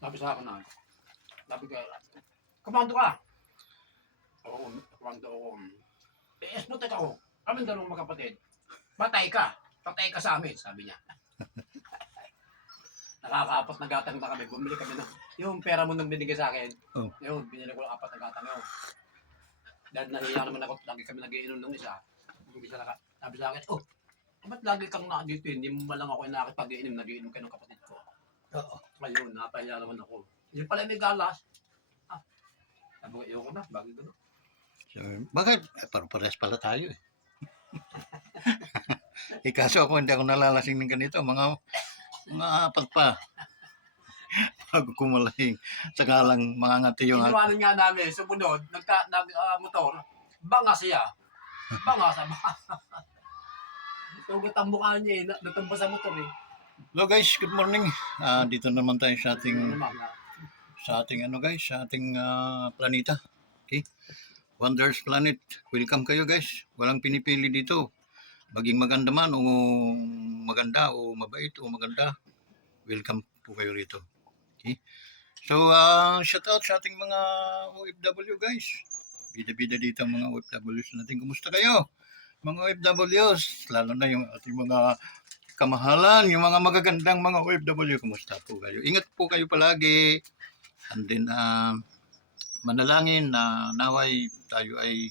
Sabi sa akin na, sabi ko, komando ka. Oo, komando ako. Esnotek ako. Kaming dalawang magkapatid. Patay ka. Patay ka sa amin, sabi niya. Nakakaapat na gatang na kami. Bumili kami ng, yung pera mo nang binigay sa akin. Oh. Yun, binili ko ng 4 na gatang yun. Dahil nahiya naman ako, lagi kami nagiinom ng isa. Yung isa sabi sa akin, oh, ba't lagi kang dito? Hindi mo malang ako nakipag-iinom, nagiinom kayo ng kapatid ko. Oo. Ayun, napahiya naman ako. Yung pala may galas. Sabi ko, ayoko na, bagay ko na. So, bakit? Parang-pares pala tayo eh. Kaso ako hindi ako nalalasing ng ganito. Mga apat pa. Bago kumalasing. Saka lang mangangati yung... Inuwanan nga namin, sumunod, nag-motor, banga siya. Banga sa banga. Tugot ang mukha niya eh, natumba sa motor eh. Hello guys, good morning. Dito naman tayo sa ating... Ano naman, sa ating planeta. Okay? Wonders Planet. Welcome kayo guys. Walang pinipili dito. Maging maganda man o maganda o mabait o maganda. Welcome po kayo rito. Okay? So, shout out sa ating mga OFW guys. Bida-bida dito ang mga OFWs natin. Kumusta kayo? Mga OFWs. Lalo na yung ating mga kamahalan, yung mga magagandang mga OFW. Kumusta po kayo? Ingat po kayo palagi. And then, manalangin na naway tayo ay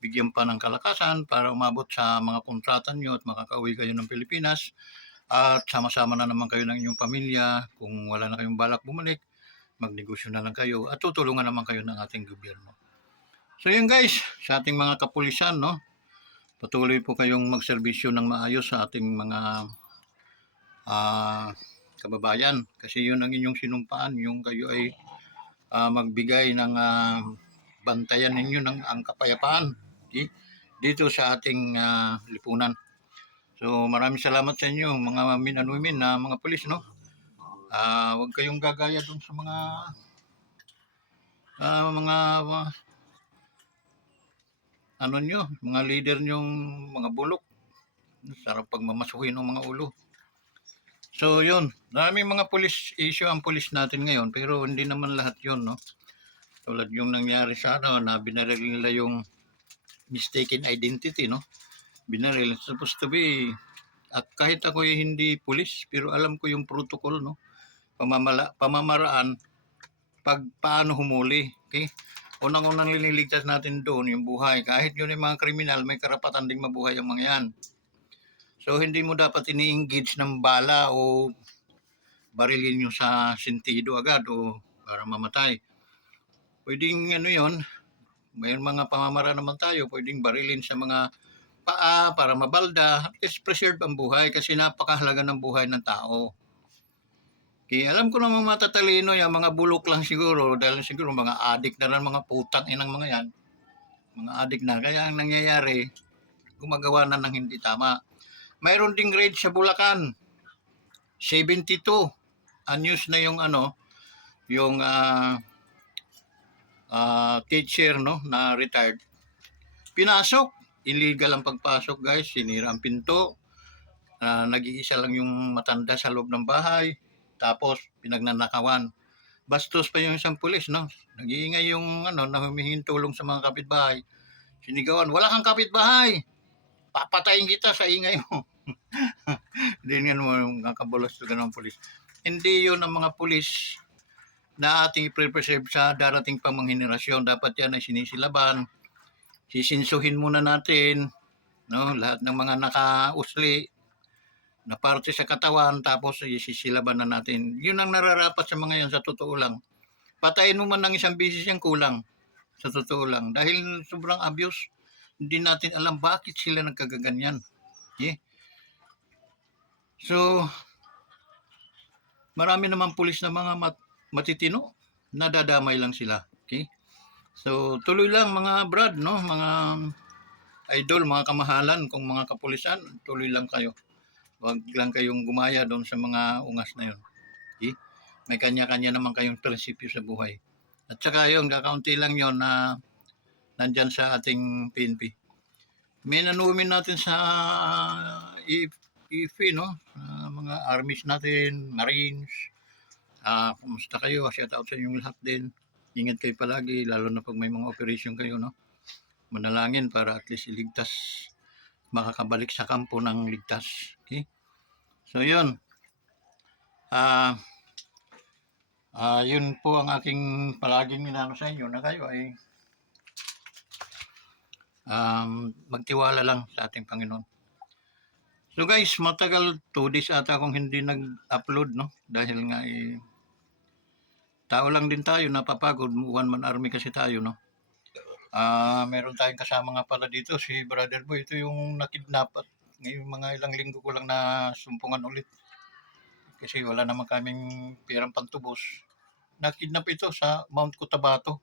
bigyan pa ng kalakasan para umabot sa mga kontrata nyo at makakauwi kayo ng Pilipinas at sama-sama na naman kayo ng inyong pamilya. Kung wala na kayong balak bumalik, magnegosyo na lang kayo at tutulungan naman kayo ng ating gobyerno. So yun guys, sa ating mga kapulisan, no, patuloy po kayong magserbisyo ng maayos sa ating mga kababayan kasi yun ang inyong sinumpaan, yung kayo ay magbigay ng bantayan ninyo ng ang kapayapaan dito sa ating lipunan. So maraming salamat sa inyo mga men and women na mga pulis, no. Huwag kayong gagaya dun sa mga ano nyo, mga leader nyong mga bulok. Sarap pagmamasuhin ng mga ulo. So yun, maraming mga pulis issue ang pulis natin ngayon pero hindi naman lahat yun, no. Tulad yung nangyari sa na binaril nila yung mistaken identity, no. Binaril, supposed to be, at kahit ako hindi pulis pero alam ko yung protocol, no. Pamamaraan pag paano humuli, okay. Unang-unang liniligtas natin doon yung buhay. Kahit yun yung mga kriminal, may karapatan ding mabuhay ang mga yan. So, hindi mo dapat ini-engage ng bala o barilin nyo sa sentido agad o para mamatay. Pwedeng yun, may mga pamamara naman tayo, pwedeng barilin sa mga paa para mabalda, at least preserve ang buhay kasi napakahalaga ng buhay ng tao. Okay, alam ko namang matatalino yan, mga bulok lang siguro, dahil siguro mga adik na rin, mga putang inang mga yan, mga adik na, kaya ang nangyayari, gumagawa na ng hindi tama. Mayroon ding raid sa Bulacan. 72. News na yung yung teacher, no, na retired. Pinasok. Illegal ang pagpasok, guys. Sinira ang pinto. Nag-iisa lang yung matanda sa loob ng bahay. Tapos pinagnanakawan. Bastos pa yung isang pulis, no. Nag-iingay yung na humihingin tulong sa mga kapitbahay. Sinigawan, wala kang kapitbahay. Papatayin kita sa ingay mo. Hindi nga naman nakabulos to ganun pulis. Hindi yun ang mga pulis na ating i-preserve sa darating pang mga henerasyon. Dapat yan ay sinisilaban. Sisinsuhin muna natin, no, lahat ng mga nakausli na parte sa katawan, tapos isisilaban na natin. Yun ang nararapat sa mga yan, sa totoo lang. Patayin mo man ng isang bisis yung kulang. Sa totoo lang. Dahil sobrang abuse, hindi natin alam bakit sila nagkagaganyan. Okay? So, marami naman pulis na mga matitino, nadadamay lang sila. Okay? So, tuloy lang mga brad, no? Mga idol, mga kamahalan, kung mga kapulisan, tuloy lang kayo. Huwag lang kayong gumaya doon sa mga ungas na yun. Okay? May kanya-kanya naman kayong prinsipyo sa buhay. At saka yung kakaunti lang yun na nandyan sa ating PNP. May nanumin natin sa IFE, no? Mga armies natin, marines, Kumusta kayo? Shout out sa inyong lahat din. Ingat kayo palagi, lalo na pag may mga operation kayo, no? Manalangin para at least iligtas, makakabalik sa kampo ng ligtas. Okay? So, yun. Ah, yun po ang aking palaging inano sa inyo na kayo ay magtiwala lang sa ating Panginoon. So guys, matagal 2 days ata akong hindi nag-upload, no? Dahil nga tao lang din tayo, napapagod, one man army kasi tayo, no? Meron tayong kasama nga pala dito, si Brother Boy. Ito yung nakidnap at ngayong mga ilang linggo ko lang na sumpungan ulit. Kasi wala naman kaming pirang pantubos. Nakidnap ito sa Mount Cotabato.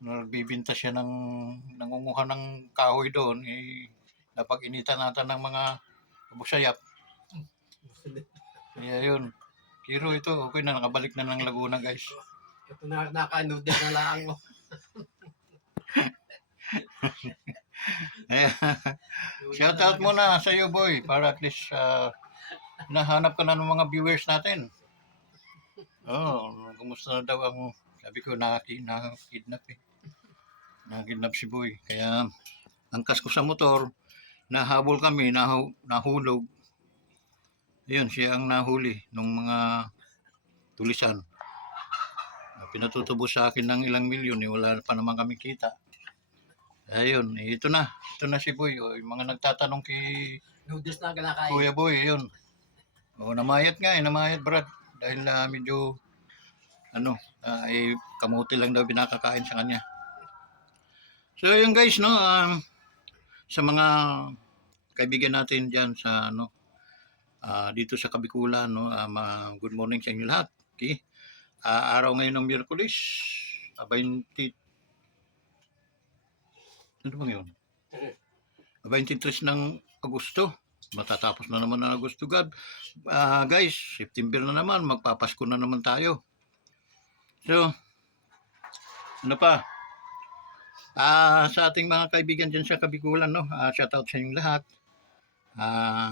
Nagbibinta siya nangunguha ng kahoy doon. Napag-initan natin ng mga busayap. Kaya yun. Pero ito, okay na, nakabalik na ng Laguna, guys. Ito na, naka-noodle na lang mo. Shout out muna sa iyo, boy, para at least nahanap ka na ng mga viewers natin. Kumusta na daw ang, sabi ko, nakakidnap eh. Nakakidnap si boy. Kaya, angkas ko sa motor, nahabol kami, nahulog. Ayun, siya ang nahuli ng mga tulisan. Pinatutubos sa akin ng ilang milyon, wala pa naman kami kita. Ayun, ito na si Boy. Yung mga nagtatanong kay Noodles na kinakain. Kuya Boy, ayun. Namayat nga namayat Brad. Dahil medyo, kamuti lang daw pinakakain sa kanya. So yun guys, no, sa mga kaibigan natin dyan sa, dito sa Kabikulan, no, good morning sa inyo lahat. Okay? Araw ngayon ng Miyerkules, 20, ano bang yun? 23 ng Agosto. Matatapos na naman ang Agosto, God. Guys, September na naman, magpapasko na naman tayo. So, ano pa? Sa ating mga kaibigan dyan sa Kabikulan, no? Shout out sa inyong lahat.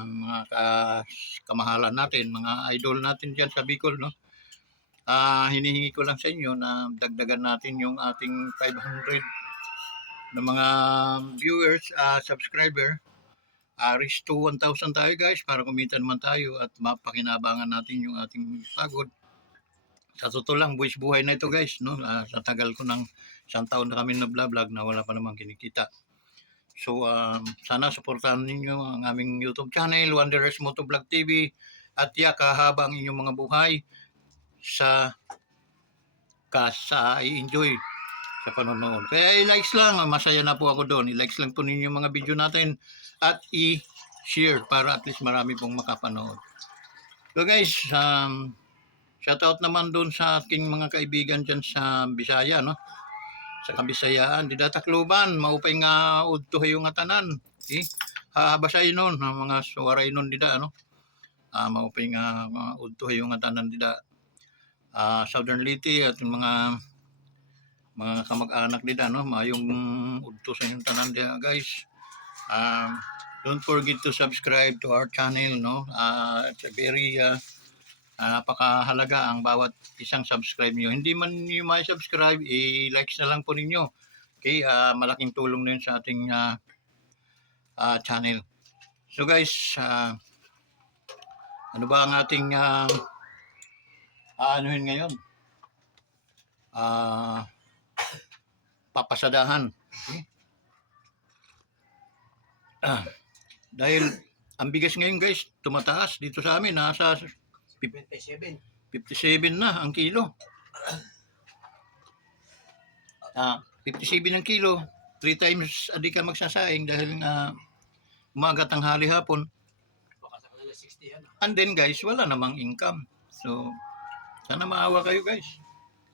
Mga kamahalan natin, mga idol natin dyan sa Bicol, no? Hinihingi ko lang sa inyo na dagdagan natin yung ating 500 na mga viewers, subscriber. Reach to 1,000 tayo guys para kumita naman tayo at mapakinabangan natin yung ating pagod. Sa totoo lang, buwis buhay na ito guys, no? Sa tagal ko ng 1 taon na kami na-vlog na wala pa namang kinikita. So, sana supportahan ninyo ang aming YouTube channel, Wanderers Motovlog TV, at yakahaba ang inyong mga buhay sa i-enjoy sa panonood. Kaya i-likes lang, masaya na po ako doon. I-likes lang po ninyo mga video natin at i-share para at least marami pong makapanood. So guys, shout out naman doon sa aking mga kaibigan dyan sa Bisaya, no? Sa Kabisayaan, di datakluban, maupay nga udtohay yung atanan. Okay? Habasay nun, mga suwaray nun dida, ano? Maupay nga udtohay yung atanan dida. Southern Leyte at yung mga kamag-anak nila, no, mayong udto sa inyong tanan dia guys. Don't forget to subscribe to our channel, no. It's a very napakahalaga ang bawat isang subscribe niyo. Hindi man niyo ma-subscribe, i-likes na lang po ninyo. Okay, malaking tulong na yun sa ating channel. So guys, ano ba ang ating anuhin ngayon? Papasadahan. Okay? Dahil ang bigas ngayon guys, tumataas dito sa amin, nasa 57 na ang kilo. 57 ang kilo, 3 times a day ka magsasaing dahil umaga, tanghali, hapon. baka sa kanila 60 yan. And then guys, wala namang income. So, sana maawa kayo guys.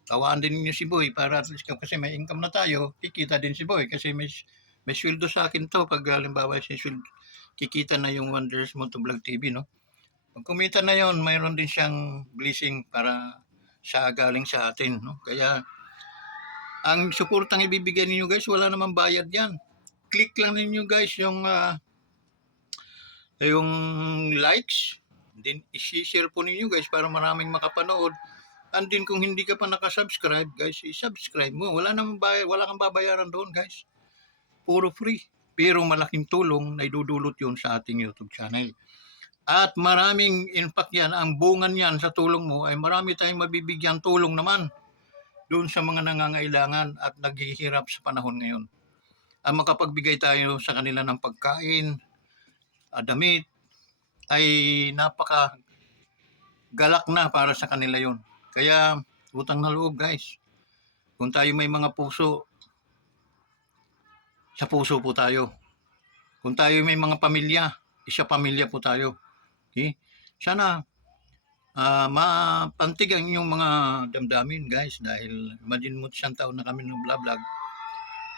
Kawaan din niyo si Boy para at least kasi may income na tayo, kikita din si Boy kasi may sweldo sa akin to pag halimbawa si sweldo, kikita na yung Wanderers Motovlog TV, no? Pag kumita na yon, mayroon din siyang blessing para sa galing sa atin, no? Kaya ang suportang ibibigay ninyo guys, wala namang bayad yan. Click lang ninyo guys yung likes, Then, i-share po ninyo guys para maraming makapanood. And then, kung hindi ka pa nakasubscribe, guys, i-subscribe mo. Wala kang babayaran doon, guys. Puro free. Pero malaking tulong na idudulot yun sa ating YouTube channel. At maraming impact yan. Ang bungan yan sa tulong mo ay marami tayong mabibigyan tulong naman doon sa mga nangangailangan at naghihirap sa panahon ngayon. Ang makapagbigay tayo sa kanila ng pagkain, damit, ay napaka galak na para sa kanila yon. Kaya utang na loob guys. Kung tayo may mga puso, sa puso po tayo. Kung tayo may mga pamilya, isa pamilya po tayo. Okay? Sana mapantig ang inyong mga damdamin guys dahil imagine mo isang taon na kami ng vlog.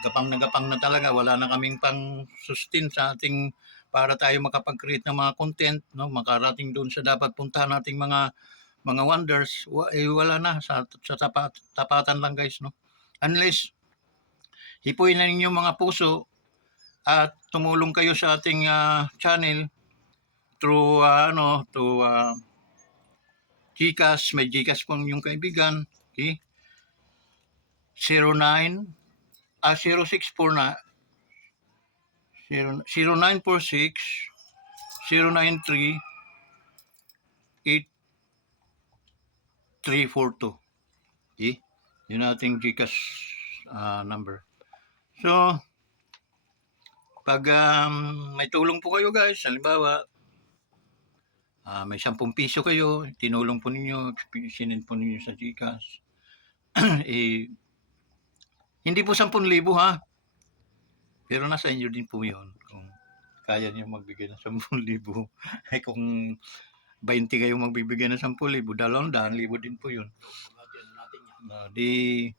Gapang na talaga, wala na kaming pang sustain sa ating para tayo makapag-create ng mga content, no, makarating doon sa dapat puntahan nating mga wonders, wala na sa tapatan lang guys, no. Unless hipuin na ninyo mga puso at tumulong kayo sa ating channel through GCash, may GCash pong yung kaibigan, okay? 0946 093 8342. Okay? Yun ating GCash number. So, pag may tulong po kayo guys, halimbawa, may 10 piso kayo, tinulong po ninyo, sinend po ninyo sa GCash. Hindi po 10,000 ha. Pero nasa inyo din po yun. Kung kaya niyo magbigay ng 10,000. Ay kung 20 kayo magbibigay ng 10,000, 200,000 din po yun. Di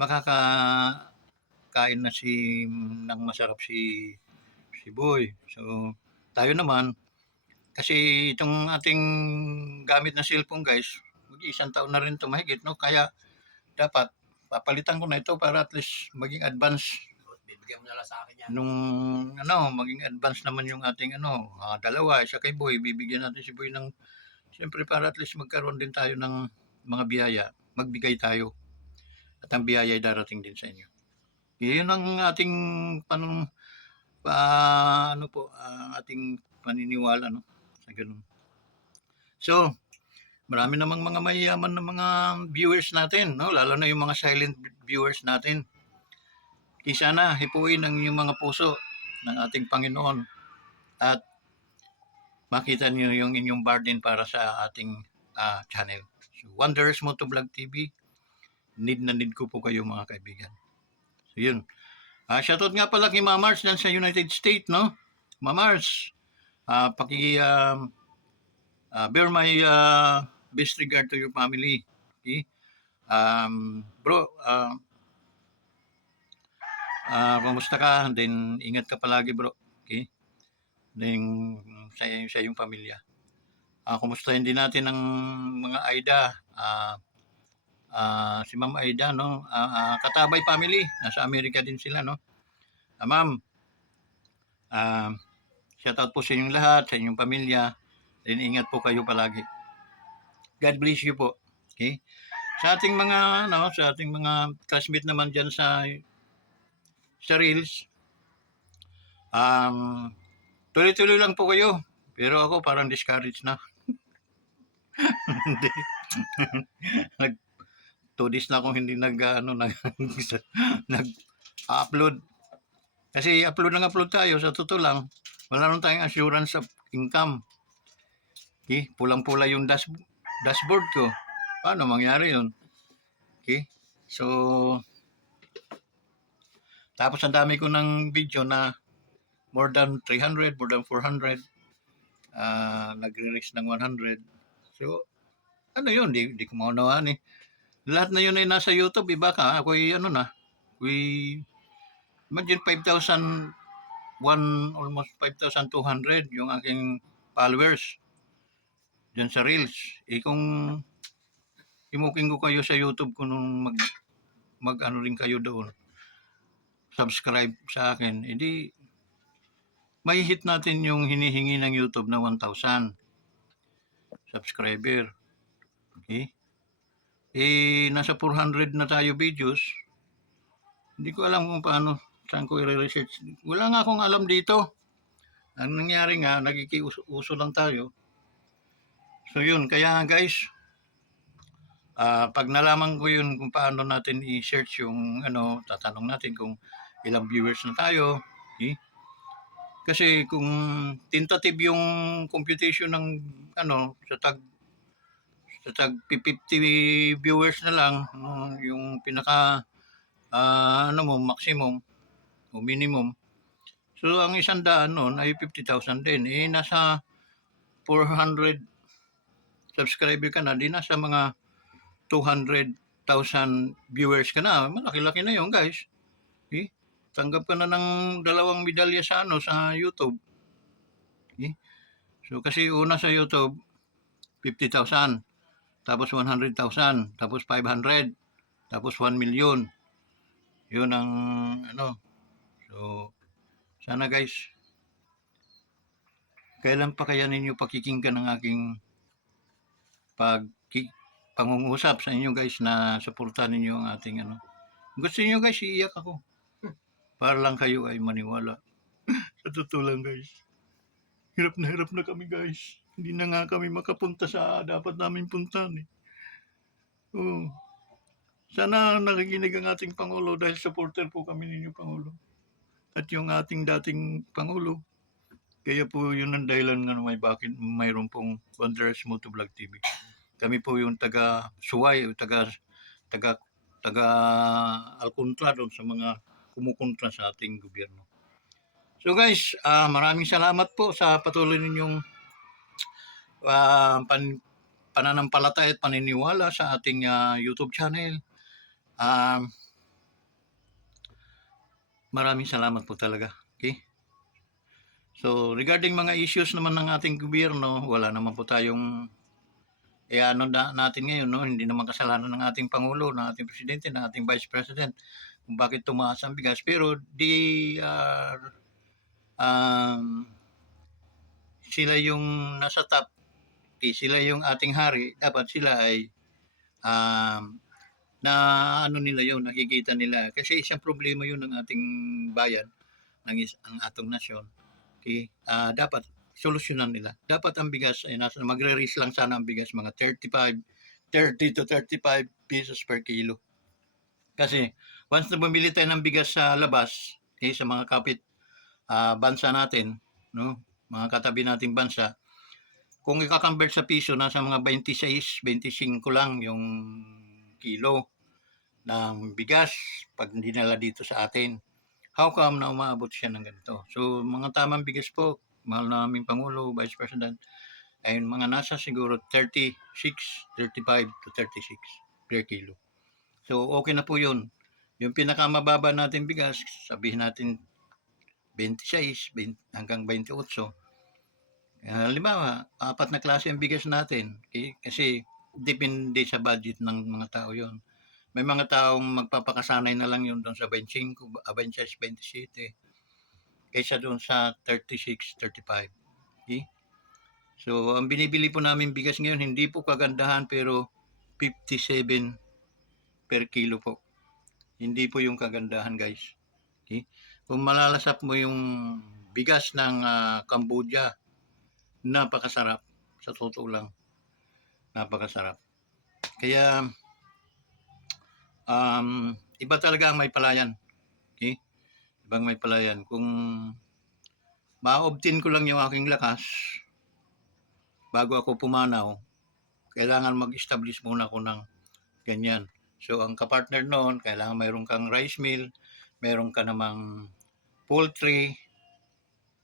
makakain na ng masarap si Boy. So, tayo naman, kasi itong ating gamit na cellphone guys, mag-isang taon na rin ito mahigit, no? Kaya dapat papalitan ko na ito para at least maging advance. Bibigyan mo na lang sa akin yan. Nung maging advance naman yung ating dalawa, isa kay Boy, bibigyan natin si Boy ng, siyempre para at least magkaroon din tayo ng mga biyaya, magbigay tayo. At ang biyaya ay darating din sa inyo. Yun ang ating ating paniniwala, no? Sa ganun. So, marami namang mga mayayaman na mga viewers natin, no? Lalo na yung mga silent viewers natin. Sana hipuin ang inyong mga puso ng ating Panginoon at makita niyo yung inyong burden para sa ating channel. So, Wonders Moto Vlog TV, need na need ko po kayo mga kaibigan. So, yun. Shoutout nga pala kay Mamars dyan sa United States, no? Mamars, bear my best regard to your family. Okay? Bro, kumusta ka? Then, ingat ka palagi bro. Okay? Then, sa iyong pamilya. Kumustahin din natin ang mga Aida. Si Ma'am Aida, no? Katabay family. Nasa Amerika din sila, no? Ma'am, shoutout po sa inyong lahat, sa inyong pamilya. Then, ingat po kayo palagi. God bless you po. Okay? Sa ating mga classmate naman diyan sa Reels, tuloy-tuloy lang po kayo. Pero ako parang discouraged na. Hindi. 2 days na akong hindi nag-upload. Kasi upload tayo, sa totoo lang, wala nang tayong assurance of income. Okay? Pulang-pula yung dashboard ko. Paano mangyari yun? Okay? So, tapos ang dami ko ng video na more than 300, more than 400. Nagre-reach ng 100. So, ano yun? Di ko maunawaan eh. Lahat na yun ay nasa YouTube. Iba ka. Ako'y imagine 5,001, almost 5,200 yung aking followers dyan sa Reels. Kung imuking ko kayo sa YouTube ko nung mag-ano rin kayo doon, subscribe sa akin, edi may hit natin yung hinihingi ng YouTube na 1,000. subscriber. Okay? Nasa 400 na tayo videos. Hindi ko alam kung paano, saan ko i-research. Wala nga akong alam dito. Ang nangyari nga, nagikiuso lang tayo. So yun, kaya guys, pag nalaman ko yun kung paano natin i-search yung tatanong natin kung ilang viewers na tayo. Okay? Kasi kung tentative yung computation ng sa tag 50 viewers na lang, yung pinaka maximum o minimum. So ang 100 noon ay 50,000 din. Nasa 400 subscriber ka na, di nasa mga 200,000 viewers ka na. Malaki-laki na 'yon, guys. Tanggap ka na ng 2 medalya sa sa YouTube. So kasi una sa YouTube 50,000, tapos 100,000, tapos 500, tapos 1 million. 'Yun ang So sana guys, kailan pa kaya ninyo pakikinggan ng aking pangungusap sa inyo guys na suportahan ninyo ang ating Gusto niyo guys, iiyak ako. Para lang kayo ay maniwala. Sa totoo lang guys, hirap na kami guys. Hindi na nga kami makapunta sa dapat namin puntahan eh. Oo. Sana nakikinig ang ating Pangulo dahil supporter po kami ninyo Pangulo. At yung ating dating Pangulo, kaya po yun ang dahilan nga bakit mayroon pong Wanderers Motovlog TV. Kami po yung taga-suway, taga alkontra doon sa mga kumukontra sa ating gobyerno. So guys, maraming salamat po sa patuloy ninyong pananampalataya at paniniwala sa ating YouTube channel. Maraming salamat po talaga. Okay? So regarding mga issues naman ng ating gobyerno, wala naman po tayong natin ngayon, hindi naman kasalanan ng ating Pangulo, ng ating Presidente, ng ating Vice President kung bakit tumaas ang bigas. Pero sila yung nasa top, sila yung ating hari, dapat sila ay nila yun, nakikita nila. Kasi isang problema yun ng ating bayan, ang atong nasyon. Okay? Dapat solusyonan nila. Dapat ang bigas ay magre-raise lang sana ang bigas mga 30 to 35 pesos per kilo. Kasi once na bumili tayo ng bigas sa labas, sa mga kapit bansa natin, mga katabi nating bansa, kung i-convert sa piso, nasa mga 26, 25 lang yung kilo ng bigas pag dinala dito sa atin. How come na umaabot siya ng ganito? So, mga tamang bigas po, mahal na aming Pangulo, Vice President, ay mga nasa siguro 36, 35 to 36 per kilo. So, okay na po yun. Yung pinakamababa natin bigas, sabihin natin 26 hanggang 28. Halimbawa, 4 na klase ang bigas natin. Okay? Kasi depende sa budget ng mga tao yon. May mga taong magpapakasanay na lang yun doon sa 25, 26, 27 kaysa doon sa 36, 35. Okay? So, ang binibili po namin bigas ngayon, hindi po kagandahan pero 57 per kilo po. Hindi po yung kagandahan guys. Okay? Kung malalasap mo yung bigas ng Cambodia, napakasarap. Sa totoo lang, napakasarap. Kaya, iba talaga ang may palayan. Okay? Ibang may palayan. Kung ma-obtain ko lang yung aking lakas bago ako pumanaw, kailangan mag-establish muna ako ng ganyan. So, ang kapartner noon, kailangan mayroon kang rice mill, mayroon ka namang poultry,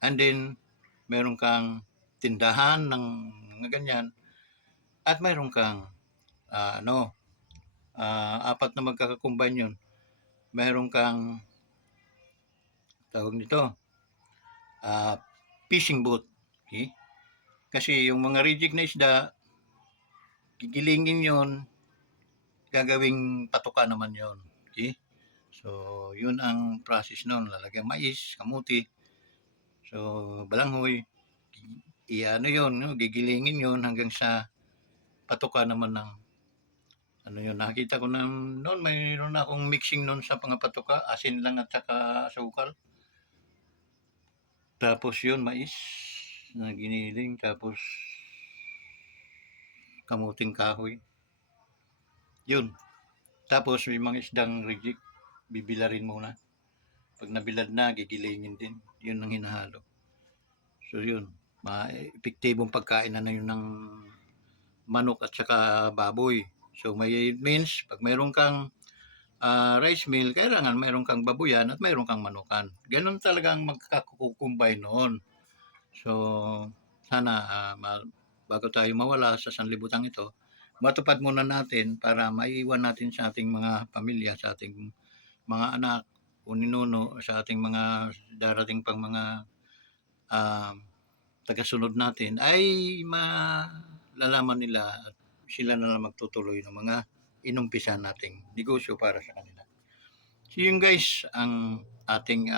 and then mayroon kang tindahan ng mga ganyan, at mayroon kang 4 na magkakakumbine yun. Mayroon kang tawag nito fishing boat. Okay? Kasi yung mga reject na isda, gigilingin yun, gagawing patuka naman yun. Okay? So, yun ang process nun. Lalagyan mais, kamuti, so balanghoy, yun, gigilingin yun hanggang sa patuka naman ng ano yun, nakita ko na noon, mayroon na akong mixing noon sa mga patuka, asin lang at saka asukal. Tapos yun, mais na giniling, tapos kamuting kahoy. Yun. Tapos may mga isdang reject, bibilarin muna. Pag nabilad na, gigilingin din. Yun ang hinahalo. So yun, epektibong pagkain na yun ng manok at saka baboy. So may means, pag mayroon kang rice mill, kailangan mayroon kang babuyan at mayroon kang manukan. Ganun talagang magkakukumbay noon. So sana bago tayo mawala sa sanlibutan ito, matupad muna natin para maiiwan natin sa ating mga pamilya, sa ating mga anak, o ninuno, sa ating mga darating pang mga tagasunod natin ay malalaman nila at sila na lang magtutuloy ng mga inumpisa nating negosyo para sa kanila. So yun guys, ang ating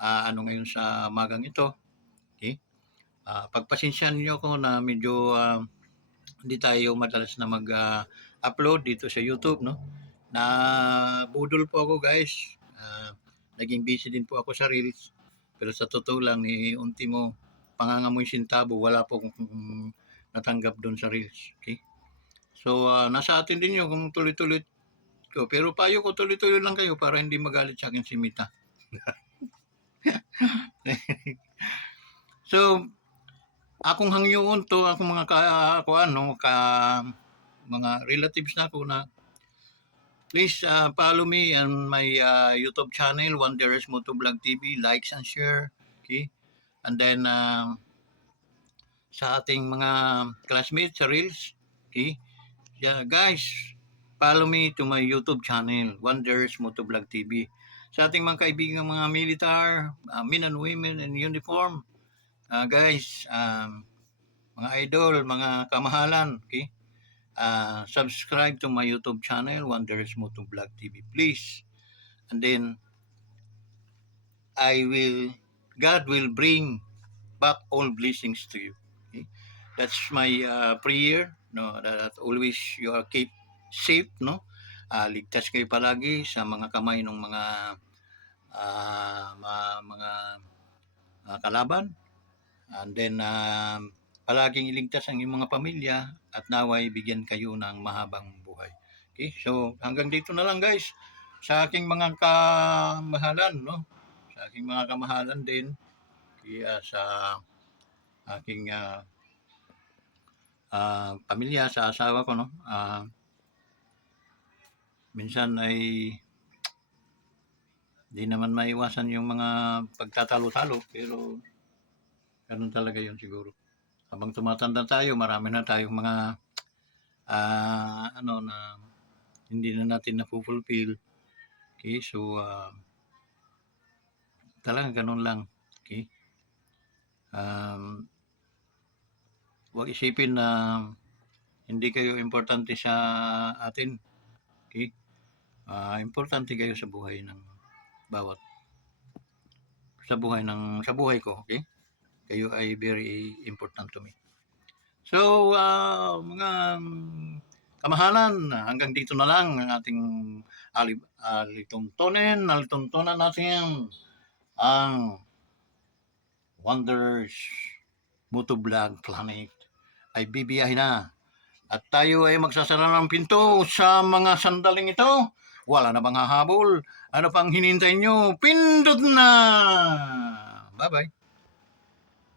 ano ngayon sa magang ito. Okay? Pagpasensyahan niyo ako na medyo hindi tayo madalas na mag-upload dito sa YouTube, no? Na budol po ako guys. Naging busy din po ako sa Reels. Pero sa totoo lang, ni Ultimo pangangamoy sintabo, wala pong natanggap doon sa Reels. Okay? So, nasa atin din yun kung tuloy-tuloy ko. Pero payo ko, tuloy-tuloy lang kayo para hindi magalit sa akin si Mita. So, akong hangyoon to, akong mga mga relatives na ko na please follow me on my YouTube channel, Wanderers Motovlog TV. Likes and share. Okay? And then, sa ating mga classmates sa Reels. Okay? Yeah, guys, follow me to my YouTube channel, Wanderers Motovlog TV. Sa ating mga kaibigan, mga militar, men and women in uniform, guys, mga idol, mga kamahalan, okay? Subscribe to my YouTube channel, Wanderers Motovlog TV, please. And then, God will bring back all blessings to you. Okay? That's my prayer, no, that always you are keep safe, no? Ligtas kayo palagi sa mga kamay ng mga kalaban. And then palaging iligtas ang iyong mga pamilya at naway bigyan kayo ng mahabang buhay. Okay? So hanggang dito na lang guys sa aking mga kamahalan, no? Sa aking mga kamahalan din, kaya sa aking pamilya, sa asawa ko, no? Minsan ay di naman maiwasan yung mga pagtatalo-talo, pero ganun talaga yun siguro. Habang tumatanda tayo, marami na tayong mga na hindi na natin na-fulfill. Okay, so talagang ganun lang. Okay. Huwag isipin na hindi kayo importante sa atin. Okay? Importante kayo sa buhay ng bawat sa buhay ko, okay? Kayo ay very important to me. So, mga kamahalan, hanggang dito na lang ang ating alituntunan natin ang Wanderers Motovlog Planet ay bibiyahin na. At tayo ay magsasara ng pinto sa mga sandaling ito. Wala na bang hahabol? Ano pang hinintay nyo? Pindot na! Bye-bye.